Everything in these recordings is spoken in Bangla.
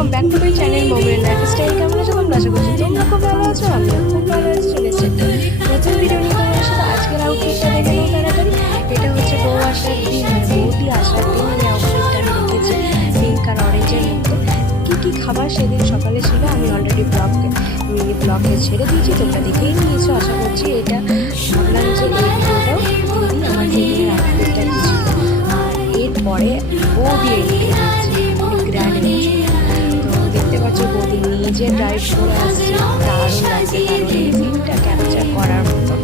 Welcome back to my channel mobile lifestyle. কেমন আছো তোমরা? আশা করছি তোমরা খুব ভালো আছো, আমিও খুব ভালো আছি। চলেছে নতুন ভিডিও নিয়ে তোমার সাথে। আজকের আউটফিটটা দেখে নাও তাড়াতাড়ি। এটা হচ্ছে বউ আসার দিন, বৌদি আসার দিন এই আউটফিটটা আমি রেখেছি পিঙ্ক আর অরেঞ্জের মধ্যে। কী কী খাবার সেদিন সকালে ছিল আমি অলরেডি মিনি ব্লগে ছেড়ে দিয়েছি, তোমরা দেখেই নিয়েছো আশা করছি। এটা ভাবলাম যে এই ভিডিওটাও দিয়ে দিই আমার সেদিনের আউটফিটটা কী ছিল। আর এরপরে বৌদি রেখে দিচ্ছি গ্র্যান্ড এনজয়। তো দেখতে পাচ্ছ বৌদি নিজে ড্রাইভ করে আসছে, দারুণ লাগছে, কারণ এই সিনটা ক্যাপচার করার মতো।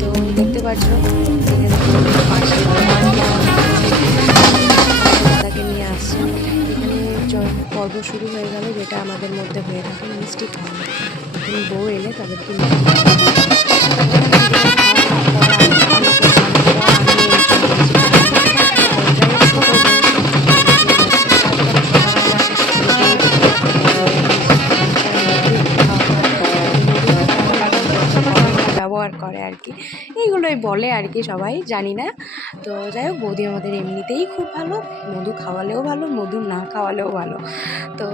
তো দেখতে পাচ্ছ এখানে বৌদির পাশে দাদাকে নিয়ে আসছে। এখানে পর্ব শুরু হয়ে গেল, যেটা আমাদের মধ্যে হয়ে থাকে মিষ্টি খাওয়া। এখন বউ এলে তাদেরকে ব্যবহার করে আর কি, এইগুলোই বলে আর কি, সবাই জানি না। তো যাই হোক, বৌদি আমাদের এমনিতেই খুব ভালো, মধু খাওয়ালেও ভালো, মধু না খাওয়ালেও ভালো। তো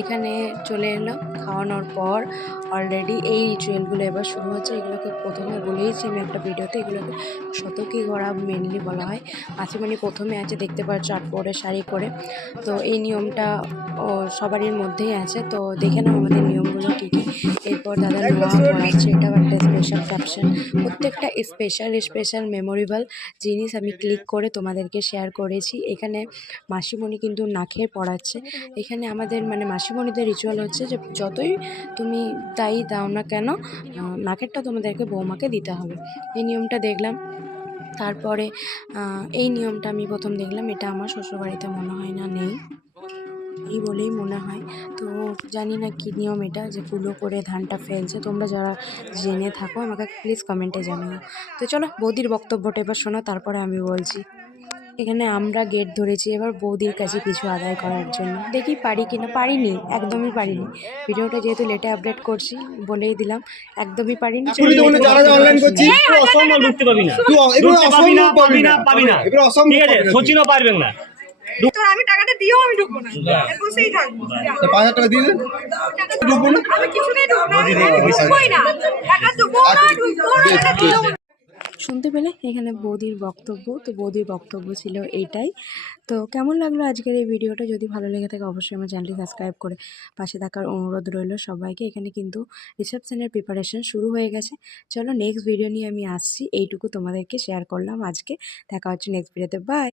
এখানে চলে এলো খাওয়ানোর পর অলরেডি এই রিচুয়ালগুলো এবার শুরু হচ্ছে। এগুলোকে প্রথমে বলেইছি আমি একটা ভিডিওতে, এগুলোকে শতকী গড়া মেনলি বলা হয়। মাসিমণি প্রথমে আছে, দেখতে পাচ্ছ আট পরে শাড়ি করে। তো এই নিয়মটা সবারই মধ্যেই আছে, তো দেখে নাও আমাদের নিয়মগুলো কী কী। এরপর দাদা নোয়া পড়াচ্ছে, এটাও একটা স্পেশাল ক্যাপশন। প্রত্যেকটা স্পেশাল মেমোরেবল জিনিস আমি ক্লিক করে তোমাদেরকে শেয়ার করেছি। এখানে মাসিমণি কিন্তু নাকের পড়াচ্ছে। এখানে আমাদের মানে মাসিমণিদের রিচুয়াল হচ্ছে যে যতই তুমি তাই দাও না কেন, নাকেরটা তোমাদেরকে বৌমাকে দিতে হবে। এই নিয়মটা দেখলাম। তারপরে এই নিয়মটা আমি প্রথম দেখলাম, এটা আমার শ্বশুরবাড়িতে মনে হয় না নেই, এই বলেই মনে হয়। তো জানি না কী নিয়ম এটা, যে কুলো করে ধানটা ফেলছে। তোমরা যারা জেনে থাকো আমাকে প্লিজ কমেন্টে জানিও। তো চলো বৌদির বক্তব্যটা এবার শোনো, তারপরে আমি বলছি। এখানে আমরা গেট ধরেছি এবার বৌদির কাছে কিছু আদায় করার জন্য, দেখি পারি কিনা। পারিনি, একদমই পারিনি। ভিডিওটা যেহেতু লেটে আপডেট করছি বলেই দিলাম, একদমই পারিনি। সচিনও পারবেন না। আমি টাকাটা দিয়েও আমি ঢুকবো না, বসেই থাকবো। 5,000 টাকা দিয়ে দেন, ঢুকবো না, আমি কিছুতেই ঢুকবো না, ঢুকবোই না, টাকা দেবো না, ঢুকবো না, টাকা দিয়েও না। শুনতে পেলে এখানে বৌদির বক্তব্য। তো বৌদির বক্তব্য ছিল এইটাই। তো কেমন লাগলো আজকের এই ভিডিওটা? যদি ভালো লেগে থাকে অবশ্যই আমার চ্যানেলটি সাবস্ক্রাইব করে পাশে থাকার অনুরোধ রইল সবাইকে। এখানে কিন্তু রিসেপশনের প্রিপারেশন শুরু হয়ে গেছে। চলো নেক্সট ভিডিও নিয়ে আমি আসছি, এইটুকু তোমাদেরকে শেয়ার করলাম আজকে। দেখা হচ্ছে নেক্সট ভিডিওতে, বাই।